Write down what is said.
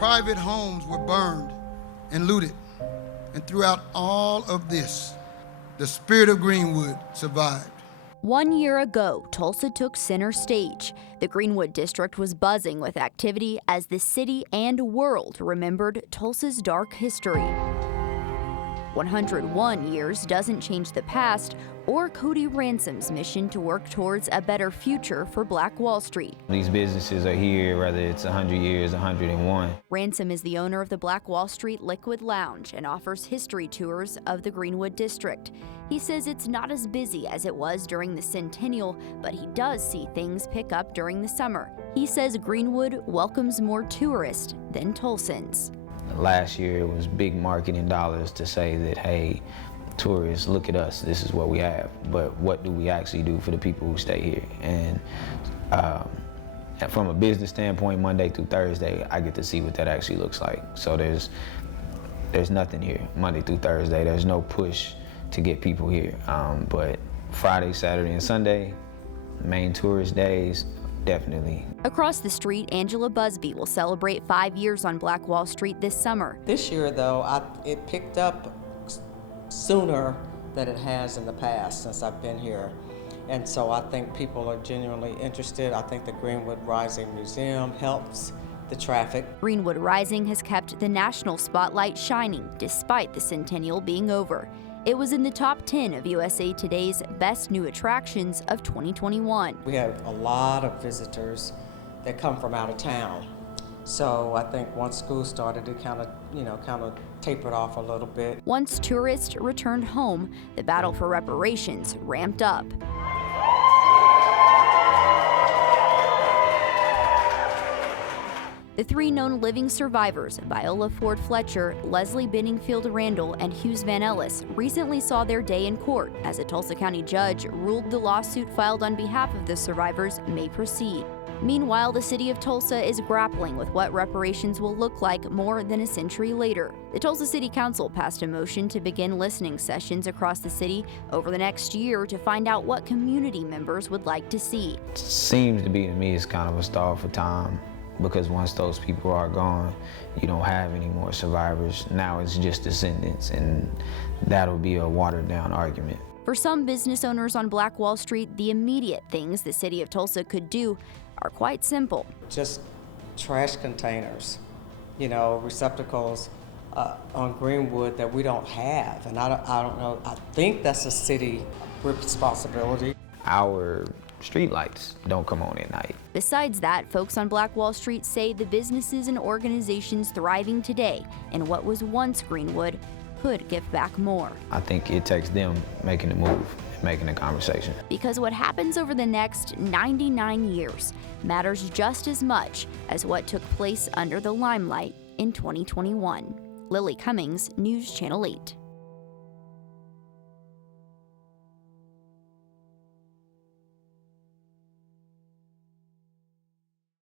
Private homes were burned and looted. And throughout all of this, the spirit of Greenwood survived. 1 year ago, Tulsa took center stage. The Greenwood district was buzzing with activity as the city and world remembered Tulsa's dark history. 101 years doesn't change the past or Cody Ransom's mission to work towards a better future for Black Wall Street. These businesses are here, whether it's 100 years, 101. Ransom is the owner of the Black Wall Street Liquid Lounge and offers history tours of the Greenwood district. He says it's not as busy as it was during the centennial, but he does see things pick up during the summer. He says Greenwood welcomes more tourists than Tulsans. Last year it was big marketing dollars to say that, hey, tourists, look at us, this is what we have. But what do we actually do for the people who stay here? And from a business standpoint, Monday through Thursday, I get to see what that actually looks like. So there's nothing here Monday through Thursday. There's no push to get people here. But Friday, Saturday, and Sunday, main tourist days, definitely. Across the street, Angela Busby will celebrate 5 years on Black Wall Street this summer. This year, though, it picked up sooner than it has in the past since I've been here. And so I think people are genuinely interested. I think the Greenwood Rising Museum helps the traffic. Greenwood Rising has kept the national spotlight shining despite the centennial being over. It was in the top 10 of USA Today's best new attractions of 2021. We have a lot of visitors that come from out of town. So I think once school started, it kind of tapered off a little bit. Once tourists returned home, the battle for reparations ramped up. The three known living survivors, Viola Ford Fletcher, Leslie Benningfield Randall, and Hughes Van Ellis, recently saw their day in court as a Tulsa County judge ruled the lawsuit filed on behalf of the survivors may proceed. Meanwhile, the city of Tulsa is grappling with what reparations will look like more than a century later. The Tulsa City Council passed a motion to begin listening sessions across the city over the next year to find out what community members would like to see. It seems to be, to me, it's kind of a stall for time, because once those people are gone, you don't have any more survivors. Now it's just descendants, and that'll be a watered down argument. For some business owners on Black Wall Street, the immediate things the city of Tulsa could do are quite simple. Just trash containers, receptacles on Greenwood that we don't have. And I don't know, I think that's a city responsibility. Our street lights don't come on at night. Besides that, folks on Black Wall Street say the businesses and organizations thriving today in what was once Greenwood could give back more. I think it takes them making the move, making the conversation. Because what happens over the next 99 years matters just as much as what took place under the limelight in 2021. Lily Cummings, News Channel 8.